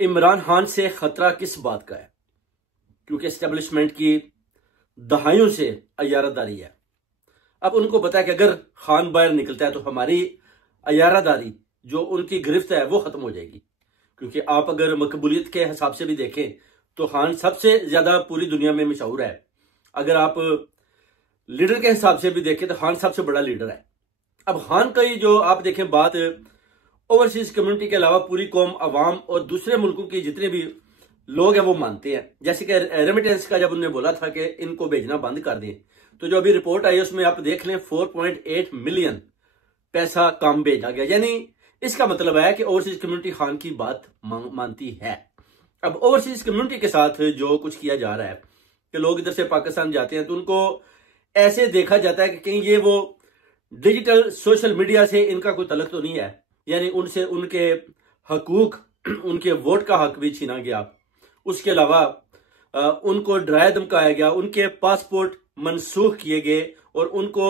इमरान खान से खतरा किस बात का है? क्योंकि एस्टेब्लिशमेंट की दहाइयों से अयारादारी है। अब उनको पता है कि अगर खान बाहर निकलता है तो हमारी अयारादारी जो उनकी गिरफ्त है वो खत्म हो जाएगी। क्योंकि आप अगर मकबूलियत के हिसाब से भी देखें तो खान सबसे ज्यादा पूरी दुनिया में मशहूर है। अगर आप लीडर के हिसाब से भी देखें तो खान सबसे बड़ा लीडर है। अब खान का ही जो आप देखें बात ओवरसीज कम्युनिटी के अलावा पूरी कौम, अवाम और दूसरे मुल्कों की जितने भी लोग हैं वो मानते हैं। जैसे कि रेमिटेंस का जब उन्होंने बोला था कि इनको भेजना बंद कर दें, तो जो अभी रिपोर्ट आई उसमें आप देख लें 4.8 मिलियन पैसा कम भेजा गया। यानी इसका मतलब है कि ओवरसीज कम्युनिटी खान की बात मानती है। अब ओवरसीज कम्युनिटी के साथ जो कुछ किया जा रहा है कि लोग इधर से पाकिस्तान जाते हैं तो उनको ऐसे देखा जाता है कि कहीं ये वो डिजिटल सोशल मीडिया से इनका कोई तलक तो नहीं है, यानी उनसे उनके हकूक, उनके वोट का हक भी छीना गया। उसके अलावा उनको डराया धमकाया गया, उनके पासपोर्ट मनसूख किए गए और उनको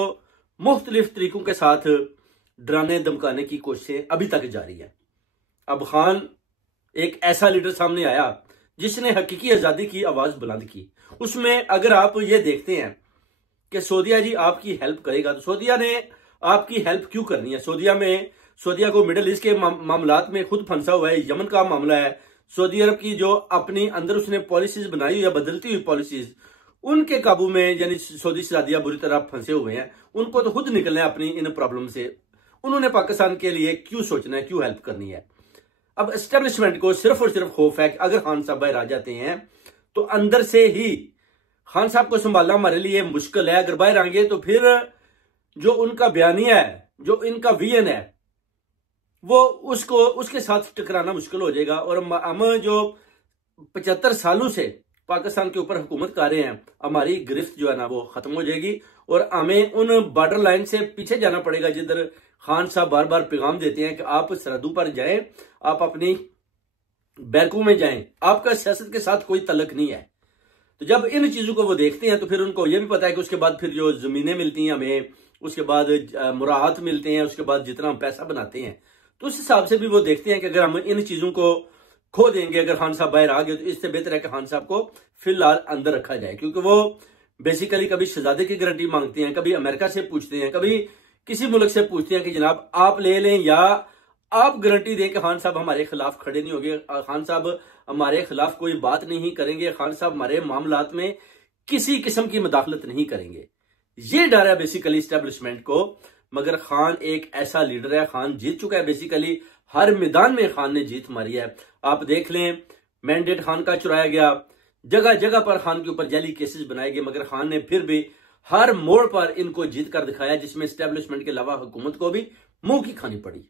मुख्तलिफ तरीकों के साथ डराने धमकाने की कोशिशें अभी तक जारी है। अब खान एक ऐसा लीडर सामने आया जिसने हकीकी आजादी की आवाज बुलंद की। उसमें अगर आप ये देखते हैं कि सऊदीया जी आपकी हेल्प करेगा, तो सऊदीया ने आपकी हेल्प क्यों करनी है? सऊदीया को मिडल ईस्ट के मामलात में खुद फंसा हुआ है। यमन का मामला है, सऊदी अरब की जो अपनी अंदर उसने पॉलिसीज बनाई या बदलती हुई पॉलिसीज, उनके काबू में यानी सऊदी शहजादिया बुरी तरह फंसे हुए हैं। उनको तो खुद निकलना है अपनी इन प्रॉब्लम से। उन्होंने पाकिस्तान के लिए क्यों सोचना है, क्यों हेल्प करनी है? अब एस्टेब्लिशमेंट को सिर्फ और सिर्फ खौफ है कि अगर खान साहब बाहर आ जाते हैं तो अंदर से ही खान साहब को संभालना हमारे लिए मुश्किल है। अगर बाहर आएंगे तो फिर जो उनका बयानिया है, जो इनका विजन है, वो उसके साथ टकराना मुश्किल हो जाएगा। और हम जो 75 सालों से पाकिस्तान के ऊपर हुकूमत कर रहे हैं, हमारी गिरफ्त जो है ना वो खत्म हो जाएगी और हमें उन बॉर्डर लाइन से पीछे जाना पड़ेगा जिधर खान साहब बार बार पैगाम देते हैं कि आप सरहदों पर जाएं, आप अपनी बैरकों में जाएं, आपका सियासत के साथ कोई तल्लक नहीं है। तो जब इन चीजों को वो देखते हैं तो फिर उनको ये भी पता है कि उसके बाद फिर जो जमीनें मिलती हैं हमें, उसके बाद मुराहत मिलते हैं, उसके बाद जितना हम पैसा बनाते हैं, तो उस हिसाब से भी वो देखते हैं कि अगर हम इन चीजों को खो देंगे, अगर खान साहब बाहर आ गए, तो इससे बेहतर है कि खान साहब को फिलहाल अंदर रखा जाए। क्योंकि वो बेसिकली कभी शहजादे की गारंटी मांगते हैं, कभी अमेरिका से पूछते हैं, कभी किसी मुल्क से पूछते हैं कि जनाब आप ले लें या आप गारंटी दें कि खान साहब हमारे खिलाफ खड़े नहीं होंगे, खान साहब हमारे खिलाफ कोई बात नहीं करेंगे, खान साहब हमारे मामलात में किसी किस्म की मुदाखलत नहीं करेंगे। ये डर है बेसिकली एस्टेब्लिशमेंट को। मगर खान एक ऐसा लीडर है, खान जीत चुका है। बेसिकली हर मैदान में खान ने जीत मारी है। आप देख लें, मैंडेट खान का चुराया गया, जगह जगह पर खान के ऊपर जाली केसेस बनाए गए, मगर खान ने फिर भी हर मोड़ पर इनको जीत कर दिखाया, जिसमें एस्टेब्लिशमेंट के अलावा हुकूमत को भी मुंह की खानी पड़ी।